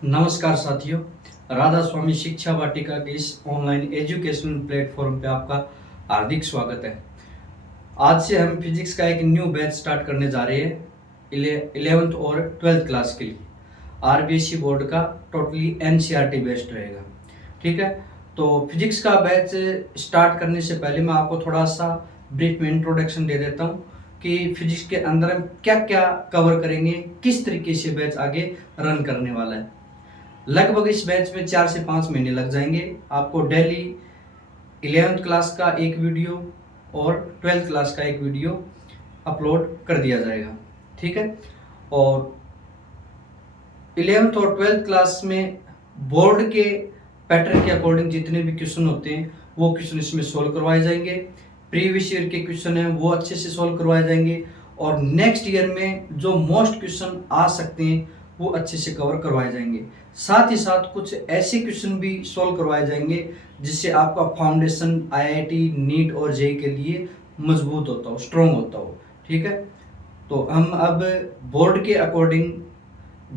नमस्कार साथियों, राधा स्वामी शिक्षा वाटिका के इस ऑनलाइन एजुकेशनल प्लेटफॉर्म पे आपका हार्दिक स्वागत है। आज से हम फिजिक्स का एक न्यू बैच स्टार्ट करने जा रहे हैं 11th और 12th क्लास के लिए। आरबीएसई बोर्ड का टोटली एनसीईआरटी बेस्ड रहेगा। ठीक है, तो फिजिक्स का बैच स्टार्ट करने से पहले मैं आपको थोड़ा सा ब्रीफ में इंट्रोडक्शन दे देता हूँ कि फिजिक्स के अंदर हम क्या क्या कवर करेंगे, किस तरीके से बैच आगे रन करने वाला है। लगभग इस बैच में 4 से 5 महीने लग जाएंगे। आपको डेली 11th क्लास का एक वीडियो और 12th क्लास का एक वीडियो अपलोड कर दिया जाएगा। ठीक है, और 11th और 12th क्लास में बोर्ड के पैटर्न के अकॉर्डिंग जितने भी क्वेश्चन होते हैं वो क्वेश्चन इसमें सोल्व करवाए जाएंगे। प्रीवियस ईयर के क्वेश्चन हैं वो अच्छे से सोल्व करवाए जाएंगे, और नेक्स्ट ईयर में जो मोस्ट क्वेश्चन आ सकते हैं वो अच्छे से कवर करवाए जाएंगे। साथ ही साथ कुछ ऐसे क्वेश्चन भी सोल्व करवाए जाएंगे जिससे आपका फाउंडेशन आईआईटी, नीट और जेईई के लिए मजबूत होता हो, स्ट्रॉन्ग होता हो। ठीक है, तो हम अब बोर्ड के अकॉर्डिंग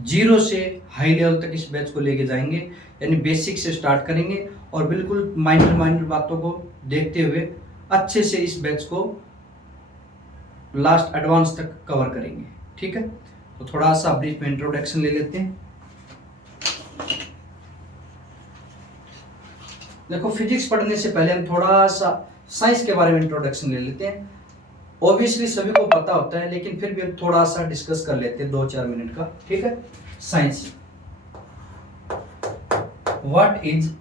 0 से हाई लेवल तक इस बैच को लेके जाएंगे, यानी बेसिक से स्टार्ट करेंगे और बिल्कुल माइनर बातों को देखते हुए अच्छे से इस बैच को लास्ट एडवांस तक कवर करेंगे। ठीक है, तो थोड़ा सा ब्रीफ में इंट्रोडक्शन ले लेते हैं। देखो, फिजिक्स पढ़ने से पहले हम थोड़ा सा साइंस के बारे में इंट्रोडक्शन ले लेते हैं। ऑब्वियसली सभी को पता होता है, लेकिन फिर भी हम थोड़ा सा डिस्कस कर लेते हैं 2-4 मिनट का। ठीक है, science, what is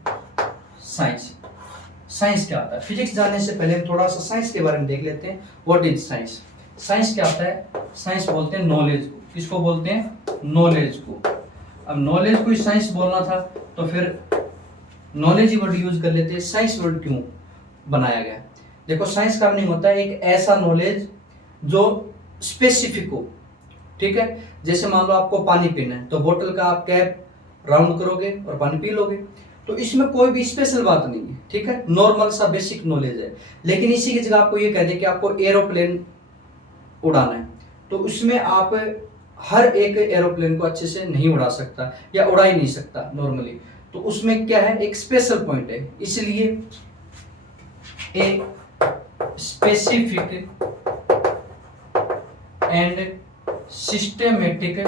science? Science क्या होता है? फिजिक्स जानने से पहले हम थोड़ा सा साइंस के बारे में देख लेते हैं। What is science? साइंस क्या होता है? साइंस बोलते हैं नॉलेज को। किसको बोलते हैं? नॉलेज को। अब नॉलेज को ही साइंस बोलना था तो फिर नॉलेज ही वर्ड यूज कर लेते हैं। साइंस वर्ड क्यों बनाया गया? देखो, साइंस का मीनिंग होता है एक ऐसा नॉलेज जो स्पेसिफिक हो। ठीक है, जैसे मान लो आपको पानी पीना है तो बोतल का आप कैप राउंड करोगे और पानी पी लोगे, तो इसमें कोई भी स्पेशल बात नहीं है। ठीक है, नॉर्मल सा बेसिक नॉलेज है। लेकिन इसी की जगह आपको ये कह दें कि आपको एरोप्लेन उड़ाना है, तो उसमें आप हर एक एरोप्लेन को अच्छे से नहीं उड़ा सकता या उड़ा ही नहीं सकता नॉर्मली, तो उसमें क्या है, एक स्पेशल पॉइंट है। इसलिए एक specific and systematic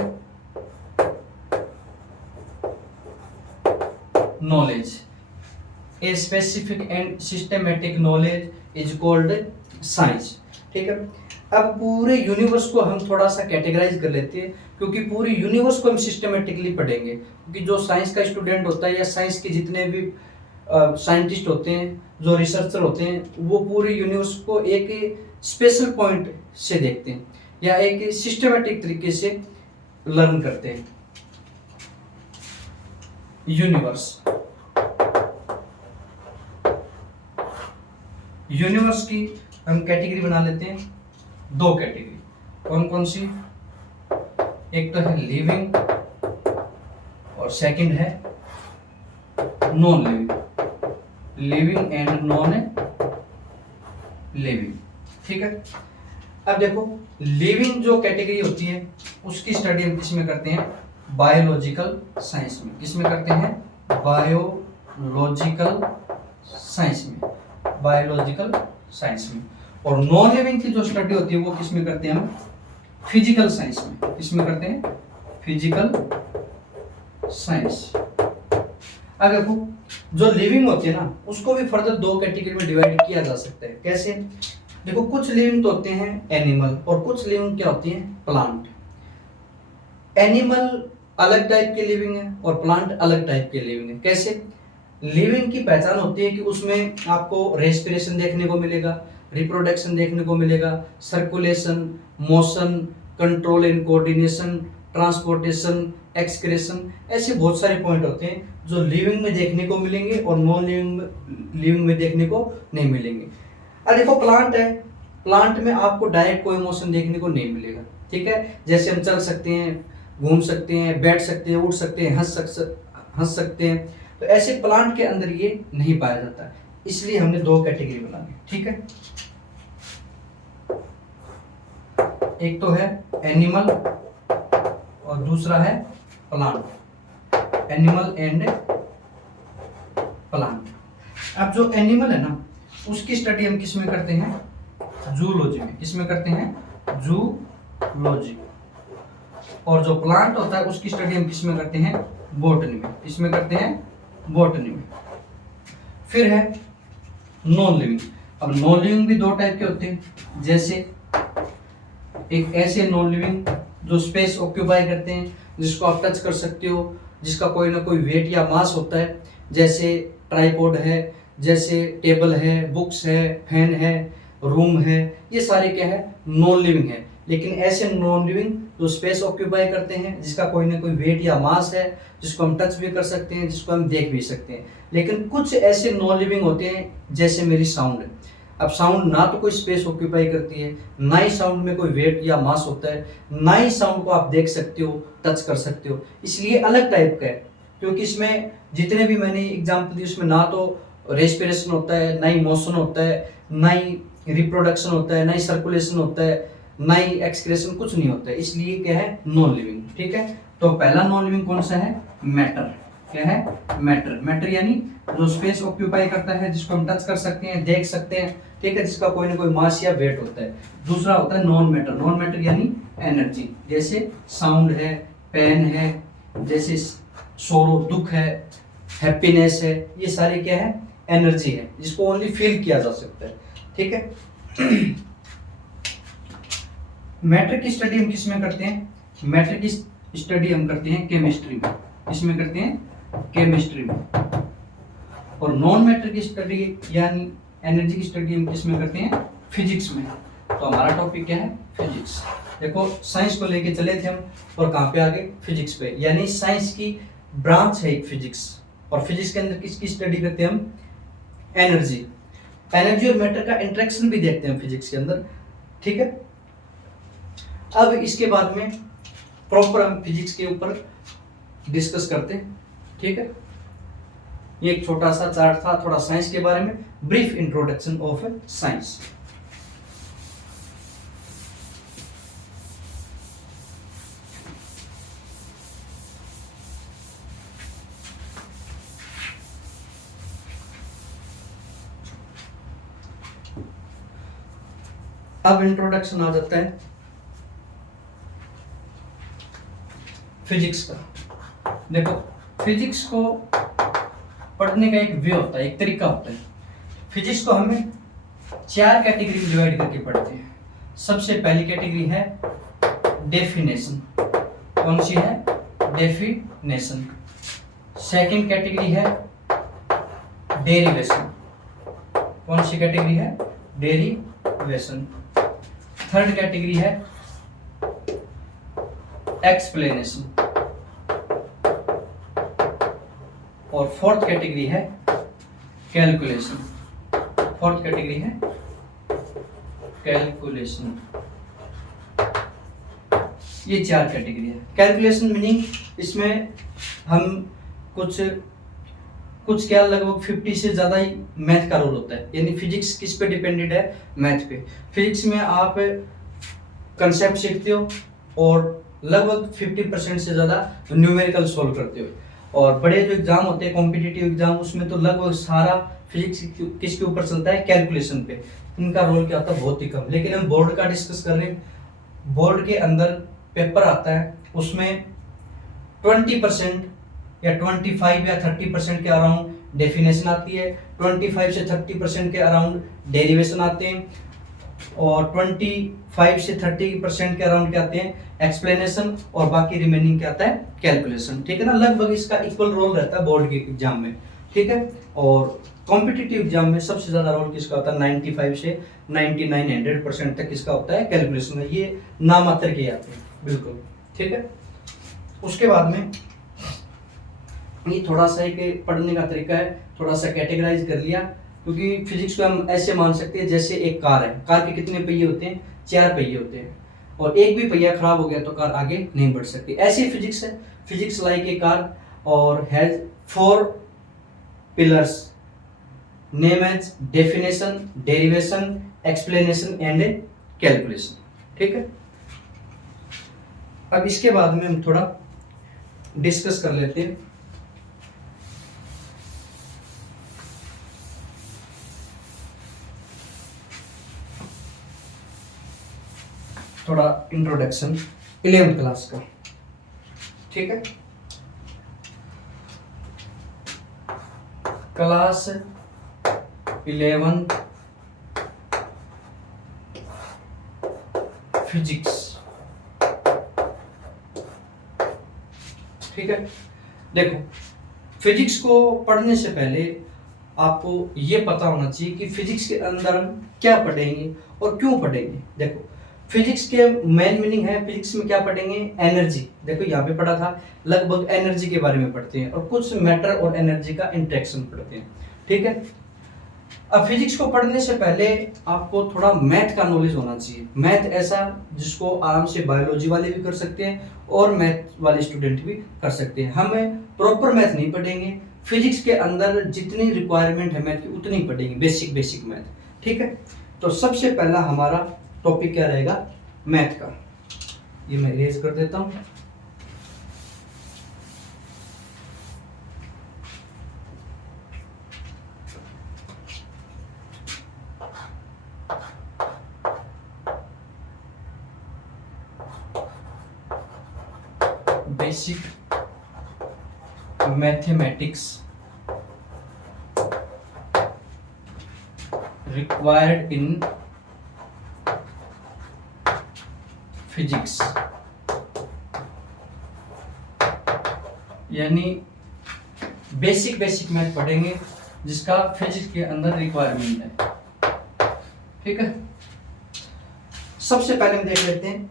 knowledge, a specific and systematic knowledge is called science. ठीक है, अब पूरे यूनिवर्स को हम थोड़ा सा कैटेगराइज कर लेते हैं, क्योंकि पूरे यूनिवर्स को हम सिस्टमेटिकली पढ़ेंगे। क्योंकि जो साइंस का स्टूडेंट होता है या साइंस के जितने भी साइंटिस्ट होते हैं, जो रिसर्चर होते हैं, वो पूरे यूनिवर्स को एक स्पेशल पॉइंट से देखते हैं या एक सिस्टमेटिक तरीके से लर्न करते हैं। यूनिवर्स की हम कैटेगरी बना लेते हैं, 2 कैटेगरी। कौन कौन सी? एक तो है लिविंग और सेकंड है non living. Living and non living. ठीक है, अब देखो, लिविंग जो कैटेगरी होती है उसकी स्टडी हम किस में करते हैं? बायोलॉजिकल साइंस में। किस में करते हैं? बायोलॉजिकल साइंस में। बायोलॉजिकल साइंस में। और नॉन लिविंग की जो स्टडी होती है वो किस में करते हैं हम? फिजिकल साइंस में। किस में करते हैं? Physical science. अब देखो, जो लिविंग होती है ना, उसको भी फर्दर 2 कैटेगरी में डिवाइड किया जा सकता है। कैसे? देखो, कुछ लिविंग तो होते हैं एनिमल और कुछ लिविंग क्या होती है? प्लांट। एनिमल अलग टाइप के लिविंग है और प्लांट अलग टाइप के लिविंग है। कैसे? लिविंग की पहचान होती है कि उसमें आपको रेस्पिरेशन देखने को मिलेगा, रिप्रोडक्शन देखने को मिलेगा, circulation, motion, control and coordination, transportation, excretion, ऐसे बहुत सारे पॉइंट होते हैं जो लिविंग में देखने को मिलेंगे और नॉन लिविंग में देखने को नहीं मिलेंगे। अब देखो, प्लांट है, प्लांट में आपको डायरेक्ट कोई मोशन देखने को नहीं मिलेगा। ठीक है, जैसे हम चल सकते हैं, घूम सकते हैं, बैठ सकते हैं, उठ सकते हैं, हंस सकते हैं, तो ऐसे प्लांट के अंदर ये नहीं पाया जाता, इसलिए हमने 2 कैटेगरी बना दी। ठीक है, एक तो है एनिमल और दूसरा है प्लांट। Animal and plant. अब जो एनिमल है ना उसकी स्टडी हम किस में करते हैं, जूलॉजी में। किसमें करते हैं, जूलॉजी। और जो प्लांट होता है उसकी स्टडी हम किस में करते हैं, बॉटनी में। इसमें करते हैं बॉटनी में। फिर है नॉन लिविंग। अब नॉन लिविंग भी दो टाइप के होते हैं, जैसे एक ऐसे नॉन लिविंग जो स्पेस ऑक्यूपाई करते हैं, जिसको आप टच कर सकते हो, जिसका कोई ना कोई वेट या मास होता है, जैसे ट्राइपॉड है, जैसे टेबल है, बुक्स है, फैन है, रूम है, ये सारे क्या है, नॉन लिविंग है। लेकिन ऐसे नॉन लिविंग जो स्पेस ऑक्यूपाई करते हैं, जिसका कोई ना कोई वेट या मास है, जिसको हम टच भी कर सकते हैं, जिसको हम देख भी सकते हैं। लेकिन कुछ ऐसे नॉन लिविंग होते हैं, जैसे मेरी साउंड है। अब साउंड ना तो कोई स्पेस ऑक्यूपाई करती है, ना ही साउंड में कोई वेट या मास होता है, ना ही साउंड को आप देख सकते हो, टच कर सकते हो, इसलिए अलग टाइप का है। क्योंकि इसमें जितने भी मैंने एग्जाम्पल दिए उसमें ना तो रेस्पिरेशन होता है, ना ही मोशन होता है, ना ही रिप्रोडक्शन होता है, ना ही सर्कुलेशन होता है, ना ही एक्सक्रेशन, कुछ नहीं होता है। इसलिए क्या है, नॉन लिविंग। ठीक है, तो पहला नॉन लिविंग कौन सा है, मैटर। क्या है, मैटर। मैटर यानी जो स्पेस ऑक्यूपाई करता है, जिसको हम टच कर सकते हैं, देख सकते हैं, ठीक है, जिसका कोई ना कोई मास या वेट होता है। दूसरा होता है नॉन मैटर। नॉन मैटर यानी एनर्जी, जैसे साउंड है, पेन है, जैसे सोरो दुख है, हैप्पीनेस है, ये सारे क्या है, एनर्जी है, जिसको ओनली फील किया जा सकता है। ठीक है। मैटर की स्टडी हम किस में करते हैं, मैटर की स्टडी हम करते हैं केमिस्ट्री में। किसमें करते हैं, केमिस्ट्री में। और नॉन मैटर की स्टडी यानी एनर्जी की स्टडी हम किस में करते हैं, फिजिक्स में। तो हमारा टॉपिक क्या है, फिजिक्स। देखो साइंस को लेके चले थे हम, और कहाँ पे आ गए, फिजिक्स पे। यानी साइंस की ब्रांच है एक फिजिक्स, और फिजिक्स के अंदर किसकी स्टडी करते हैं हम, एनर्जी। एनर्जी और मैटर का इंटरेक्शन भी देखते हैं फिजिक्स के अंदर। ठीक है, अब इसके बाद में प्रॉपर हम फिजिक्स के ऊपर डिस्कस करते हैं। ठीक है, ये एक छोटा सा चार्ट था, थोड़ा साइंस के बारे में, ब्रीफ इंट्रोडक्शन ऑफ साइंस। अब इंट्रोडक्शन आ जाता है फिजिक्स का। देखो फिजिक्स को पढ़ने का एक वे होता है, एक तरीका होता है। फिजिक्स को हमें 4 कैटेगरी में डिवाइड करके पढ़ते हैं। सबसे पहली कैटेगरी है डेफिनेशन। कौन सी है, डेफिनेशन। सेकंड कैटेगरी है डेरिवेशन। कौन सी कैटेगरी है, डेरिवेशन। थर्ड कैटेगरी है एक्सप्लेनेशन। और फोर्थ कैटेगरी है कैलकुलेशन। फोर्थ कैटेगरी है कैलकुलेशन। ये 4 कैटेगरी है। कैलकुलेशन मीनिंग इसमें हम कुछ क्या लगभग 50 से ज़्यादा ही मैथ का रोल होता है। यानी फिजिक्स किस पे डिपेंडेड है, मैथ पे। फिजिक्स में आप कंसेप्ट सीखते हो और लगभग 50% से ज़्यादा न्यूमेरिकल सोल्व करते हो। और बड़े जो एग्जाम होते हैं कॉम्पिटिटिव एग्जाम, उसमें तो लगभग सारा फिजिक्स किसके ऊपर चलता है, कैलकुलेशन पे। इनका रोल क्या होता है, बहुत ही कम। लेकिन हम बोर्ड का डिस्कस कर रहे हैं। बोर्ड के अंदर पेपर आता है, उसमें 20% या 25 या 30% के अराउंड डेफिनेशन आती है, 25 से 30% के अराउंड डेरिवेशन आते हैं, और 25 से 30% के अराउंड क्या आते हैं, एक्सप्लेनेशन, और बाकी रिमेनिंग क्या आता है, कैलकुलेशन। ठीक है ना, लगभग इसका इक्वल रोल रहता है बोर्ड के एग्जाम में। ठीक है, और कॉम्पिटिटिव एग्जाम में सबसे ज़्यादा रोल किसका होता है, 95 से 99 100% तक किसका होता है, कैलकुलेशन में। ये नामात्र के आते हैं, बिल्कुल। ठीक है, उसके बाद में ये थोड़ा सा एक पढ़ने का तरीका है, थोड़ा सा कैटेगराइज कर लिया। क्योंकि फिजिक्स को हम ऐसे मान सकते हैं जैसे एक कार है। कार के कितने पहिए होते हैं, 4 पहिए होते हैं, और एक भी पहिया खराब हो गया तो कार आगे नहीं बढ़ सकती। ऐसी फिजिक्स है। फिजिक्स लाइक ए कार और has 4 pillars, name as definition, derivation, explanation and calculation. ठीक है, अब इसके बाद में हम थोड़ा डिस्कस कर लेते हैं थोड़ा इंट्रोडक्शन 11th क्लास का, ठीक है। क्लास 11 फिजिक्स, ठीक है। देखो, फिजिक्स को पढ़ने से पहले आपको ये पता होना चाहिए कि फिजिक्स के अंदर हम क्या पढ़ेंगे और क्यों पढ़ेंगे। देखो, फिजिक्स के मेन मीनिंग है, फिजिक्स में क्या पढ़ेंगे, एनर्जी। देखो यहाँ पे पढ़ा था, लगभग एनर्जी के बारे में पढ़ते हैं और कुछ मैटर और एनर्जी का इंटरेक्शन पढ़ते हैं, ठीक है। अब फिजिक्स को पढ़ने से पहले आपको थोड़ा मैथ का नॉलेज होना चाहिए। मैथ ऐसा जिसको आराम से बायोलॉजी वाले भी कर सकते हैं और मैथ वाले स्टूडेंट भी कर सकते हैं। हमें प्रॉपर मैथ नहीं पढ़ेंगे, फिजिक्स के अंदर जितनी रिक्वायरमेंट है मैथ की उतनी पढ़ेंगे, बेसिक मैथ, ठीक है। तो सबसे पहला हमारा टॉपिक क्या रहेगा, मैथ का। ये मैं इरेज कर देता हूं। Basic mathematics required in physics, यानी बेसिक मैथ पढ़ेंगे जिसका फिजिक्स के अंदर रिक्वायरमेंट है, ठीक है। सबसे पहले हम देख लेते हैं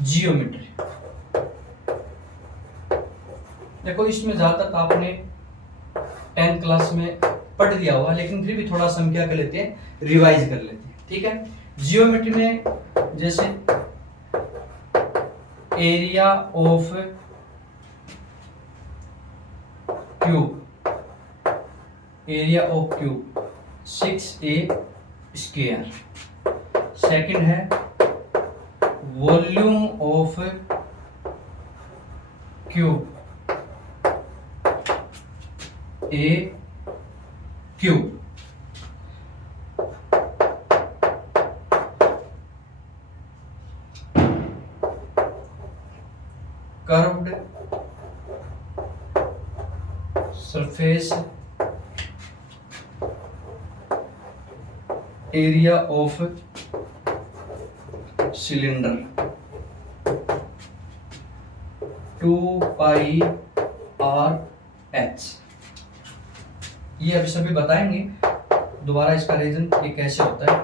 जियोमेट्री। देखो, इसमें ज्यादातर आपने 10th क्लास में पढ़ लिया होगा, लेकिन फिर भी थोड़ा सा हम क्या कर लेते हैं, रिवाइज कर लेते हैं, ठीक है। जियोमेट्री में जैसे area of cube 6a square. Second है volume of cube a cube. Curved surface area of cylinder 2πr/h। ये अभी सभी बताएंगे, दोबारा इसका रीजन ये कैसे होता है।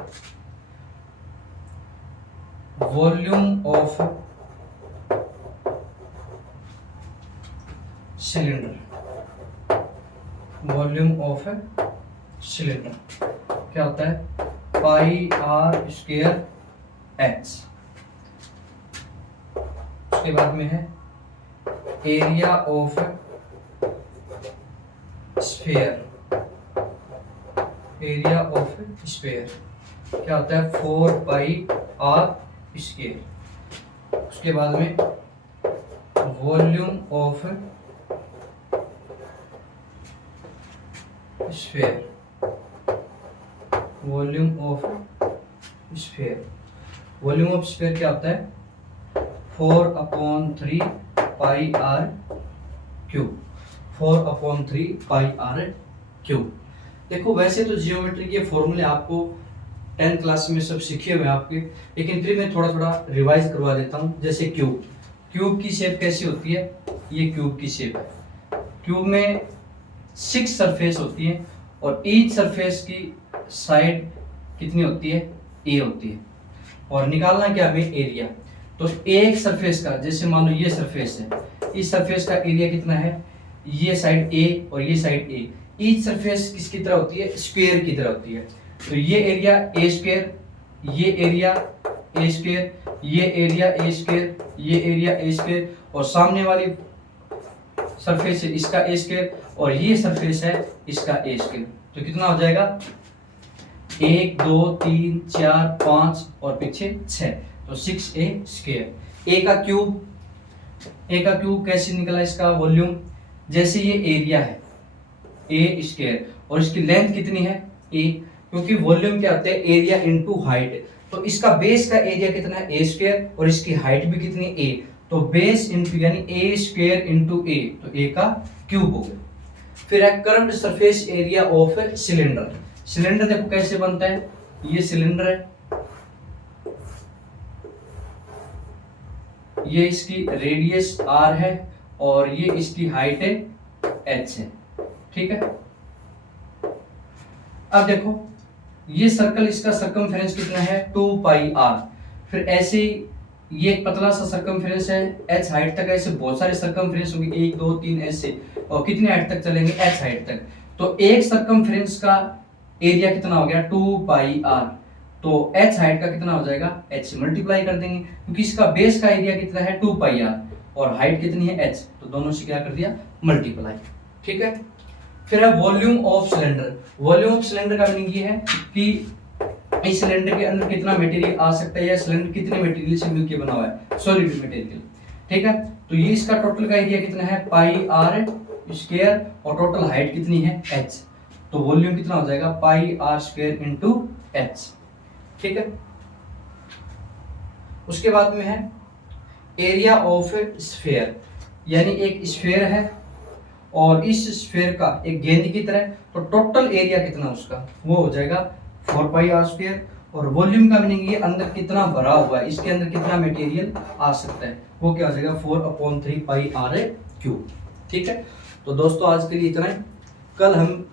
वॉल्यूम ऑफ सिलेंडर क्या होता है, πr²h। उसके बाद में है एरिया ऑफ स्फीयर क्या होता है, 4πr²। उसके बाद में वॉल्यूम ऑफ स्फीयर क्या होता है, 4/3πr³। देखो, वैसे तो जियोमेट्री के फॉर्मूले आपको 10th क्लास में सब सीखे हुए हैं आपके, लेकिन फिर मैं थोड़ा रिवाइज करवा देता हूँ। जैसे क्यूब की शेप कैसी होती है, ये क्यूब की शेप है। क्यूब में 6 सरफेस होती है और ईच सरफेस की साइड कितनी होती है, ए होती है। और निकालना क्या हमें, एरिया। तो एक सरफेस का, जैसे मान लो ये सरफेस है, इस सरफेस का एरिया कितना है, ये साइड ए और ये साइड ए। ईच सरफेस किसकी तरह होती है, स्क्वायर की तरह होती है। तो ये एरिया ए स्क्वायर, ये एरिया ए स्क्वायर, ये एरिया ए स्क्वायर, ये एरिया ए स्क्वायर, और सामने वाली सरफेस है इसका ए स्क्वायर, और ये सरफेस है इसका ए स्क्वायर। तो कितना हो जाएगा, 1 2 3 4 5 और पीछे 6, तो 6a स्क्वायर। ए का क्यूब, ए का क्यूब कैसे निकला इसका वॉल्यूम, जैसे ये एरिया है ए स्क्वायर और इसकी लेंथ कितनी है ए, क्योंकि वॉल्यूम क्या होता है एरिया इनटू हाइट, तो इसका बेस का एरिया कितना है ए स्क्वायर और इसकी हाइट भी कितनी है ए, तो बेस इनटू यानी ए स्क्वायर इनटू ए, तो ए का क्यूब हो गया। फिर है curved surface area of cylinder, cylinder देखो कैसे बनता है, ये सिलेंडर है, ये इसकी रेडियस r है और ये इसकी हाइट है h है, ठीक है। अब देखो ये सर्कल, इसका सर्कमफेरेंस कितना है 2 पाई r, फिर ऐसे ही ये एक पतला सा सर्कमफेरेंस है h हाइट तक, ऐसे बहुत सारे सर्कमफेरेंस होंगे 1 2 3 ऐसे, और कितने हाइट तक चलेंगे h हाइट तक, तो एक सर्कमफेरेंस का एरिया कितना हो गया 2 पाई r, तो h हाइट का कितना हो जाएगा h से मल्टीप्लाई कर देंगे, क्योंकि इसका बेस का एरिया कितना है 2 पाई r और हाइट कितनी है h, तो दोनों से क्या कर दिया मल्टीप्लाई, ठीक है। फिर है volume of cylinder, volume of cylinder का मीनिंग ये है कि इस सिलेंडर के अंदर कितना मटेरियल आ सकता है या सिलेंडर कितने मटेरियल से मिलकर बना हुआ है, सॉलिड मटेरियल, ठीक है। तो ये इसका टोटल का एरिया कितना है पाई r स्क्वायर और टोटल हाइट कितनी है h, तो वॉल्यूम कितना हो जाएगा पाई r स्क्वायर इनटू h, ठीक है। उसके बाद में है एरिया ऑफ स्फीयर, यानी एक स्फीयर है और इस स्फीयर का एक गेंद की तरह, तो टोटल एरिया कितना उसका वो हो जाएगा 4 पाई r स्क्वायर, और वॉल्यूम का मीनिंग ये अंदर कितना भरा हुआ है, इसके अंदर कितना मटेरियल आ सकता है, वो क्या हो जाएगा 4/3 पाई r क्यूब, ठीक है। तो दोस्तों आज के लिए इतना ही, कल हम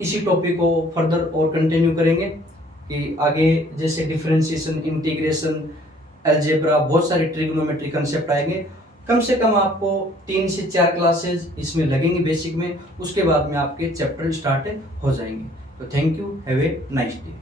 इसी टॉपिक को फर्दर और कंटिन्यू करेंगे कि आगे जैसे डिफरेंशिएशन, इंटीग्रेशन, अलजेब्रा, बहुत सारे ट्रिग्नोमेट्री कंसेप्ट आएंगे। कम से कम आपको 3 से 4 क्लासेस इसमें लगेंगी बेसिक में, उसके बाद में आपके चैप्टर स्टार्ट हो जाएंगे। तो thank you, have a nice day.